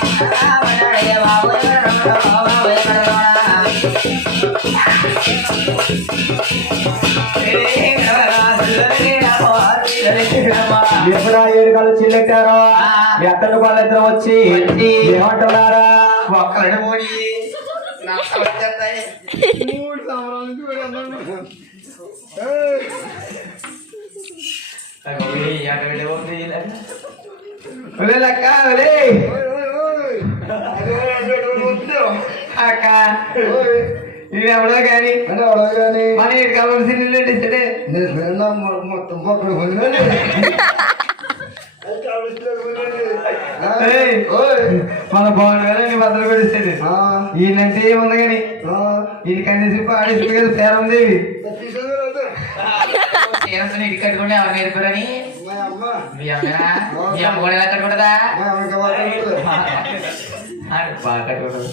ఎప్పుడా మీ అత్తలు వాళ్ళిద్దరం వచ్చి ఏమంటున్నారా ఒక్కలంటే పోనీ నష్టం వచ్చేస్తాయి మూడు సంవత్సరాల నుంచి కూడా అన్నాను. ఏయ్. ఒలే లక్క ఒలే ఓయ్, ఓయ్, ఓయ్. అదే అదే వద్దు. అక్క ఓయ్. ఇది ఎవడో కానీ అంటే అవగానే మన ఏడు కావాల్సిన ఇల్లు ఇచ్చడే నేను ఫ్రెండ్ మొ- మొత్తం పక్కన మన బాగుంది కదా నీ బద్దలు కూడా ఇచ్చాడు ఆ, ఈయనంటే ఏముంది కానీ? ఆ. ఇది కనీసం పాడేసి కదా పేరం దేవి. తీసుకుని వెళ్తా. ఇటు కట్టుకుంటే ఎవరు నేర్పారని మా అమ్మ. కూడా ఎలా కట్టుకుంటుందా? బాగా కట్టుకుంటుంది.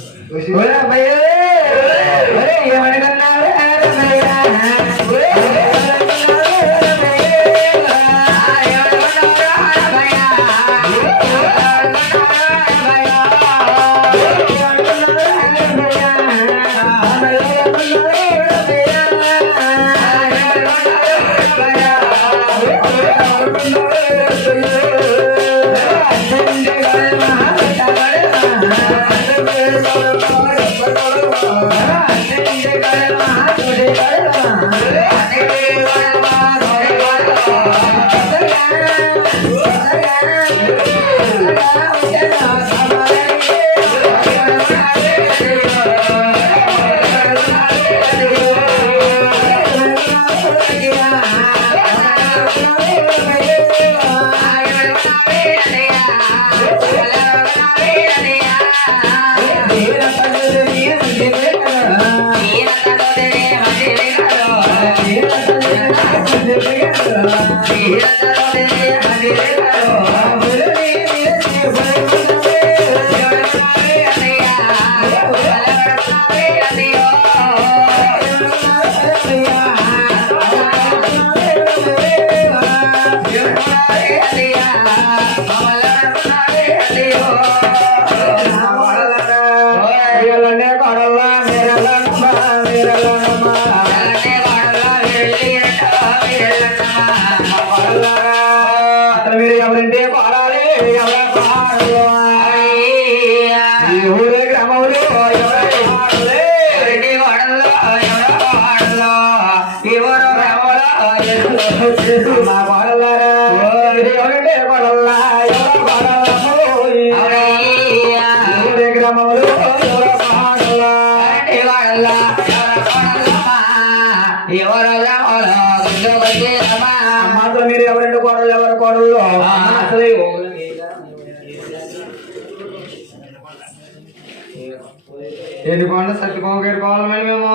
ఎన్నుకోండి సత్యబాబు గారి కోవాలి మేము.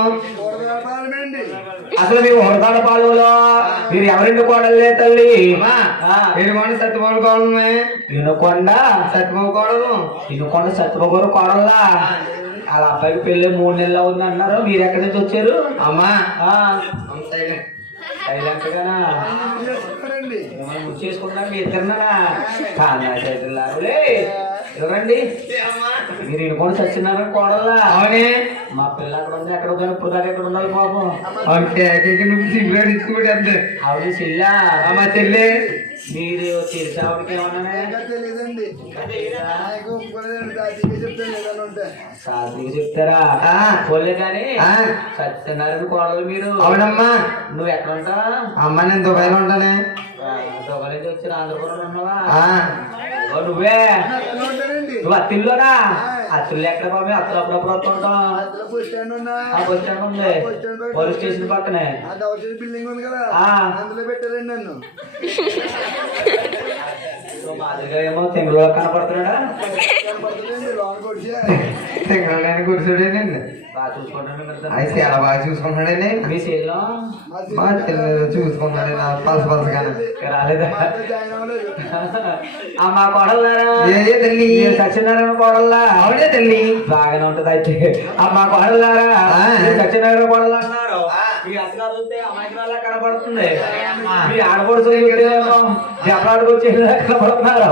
అసలు మీ హోరతాడ పాలులో మీరు ఎవరింటి కోడలే తల్లి? ఎన్నుకోండి సత్యబాబు కోడలు. వినుకొండ సత్యబాబు కోడలు వినుకొండ గారు కోడల్లా? వాళ్ళ అబ్బాయికి పెళ్ళి మూడు నెలలు ఉంది అన్నారు మీరు ఎక్కడి నుంచి వచ్చారు? అమ్మా. రండి మిమ్మల్ని ముచ్చి చేసుకుంటారు మీ ఇద్దరున్నారా కాదా ఎవరండి? మీరు ఇనుకొని చచ్చినారా కోడల్లా అవునే. మా పిల్ల అక్కడ ఉంది? ఎక్కడ ఉంది ఇప్పుడు దాకా ఎక్కడ ఉండాలి పాపం? నువ్వు సిగరెట్ ఇచ్చుకోండి అంతే. ఆవిడ చెల్లా. మా చెల్లి. మీరు సాధికి చెప్తారా? పోలే కానీ సత్యనారాయణ కోడలు మీరు. అవునమ్మా. నువ్వు ఎక్కడ ఉంటావు? అమ్మ నేను దుబాయ్లో ఉంటానే. దుబాయ్ నుంచి వచ్చి ఆంధ్రపురం ఉన్నావా? నువ్వే? నువ్వు అత్తిల్లోనా అత్తిల్లు ఎక్కడ బాబు అత్తలు అప్పుడప్పుడు వస్తుంటాం బస్ స్టాండ్ ఉన్నా. ఆ బస్ స్టాండ్ ఉంది. పోలీస్ స్టేషన్ పక్కనే. బిల్డింగ్ ఉంది కదా. ఆ. అందులో పెట్టారండి నన్ను. మాదిరిగా ఏమో తెంగులో కనపడుతున్నాడా? కూర్చోడేనండి బాగా చూసుకుంటాను కదా అయితే చాలా బాగా చూసుకుంటాడండి మీ పలస పలసగానే. రాలేదా? అమ్మ కోడల్లారా? తల్లి? సత్యనారాయణ కోడల్లా? అవునే తల్లి. బాగానే ఉంటది అయితే. అమ్మ కోడల్లారా? సత్యనారాయణ కనబడుతుంది మీ కనబడుతున్నారు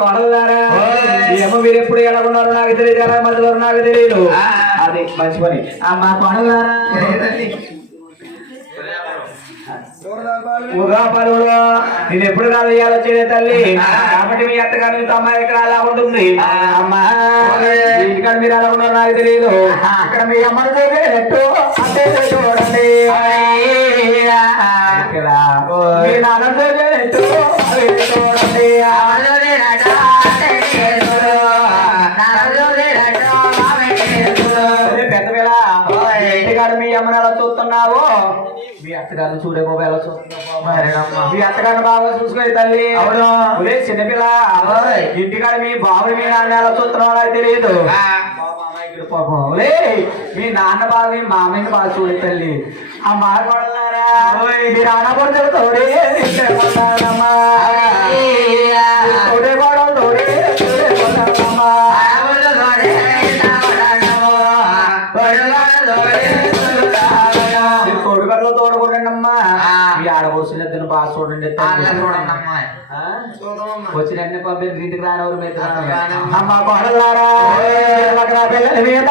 కోడల్లారా ఓయ్. ఏమో మీరు ఎప్పుడు ఎలా ఉన్నారు నాకు తెలియదు ఎలా మధ్యలో నాకు తెలియదు. అది మంచి పని. అమ్మ కోడల్లారా నేను ఎప్పుడు కాదు ఇయ్యాలో చేయలే తల్లి. కాబట్టి మీ అత్తగారు అమ్మాయి ఇక్కడ అలా ఉంటుంది. అమ్మా ఇంటికాడ మీరు అలా ఉన్నారు నాకు తెలియదు ఇక్కడ మీ అమ్మను చూసేటట్టు అంటే చూడండి. ఇక్కడ. మీ నాన్న అదే చూడండి పెద్ద ఇంటికాడ మీ అమ్మని ఎలా చూస్తున్నావు? అత్తగారిని చూడే బాబు ఎలా చూస్తున్నావు మీ అత్తగారిని బాగా చూసుకునే తల్లి. అవును. చిన్నపిల్ల. ఇంటికాడ మీ బాబుని మీ నాన్న ఎలా చూస్తున్నావు తెలియదు పాపం. మీ నాన్న బాగా మీ మామయ్యని బాగా చూడే తల్లి. ఆ మాట పడలారా మీ నాన్న కూడా తోడే చూడండి. ఆ? పంపిణీ ఇంటికి రానవరు మీద అమ్మ కొడలారా నా పిల్లల మీద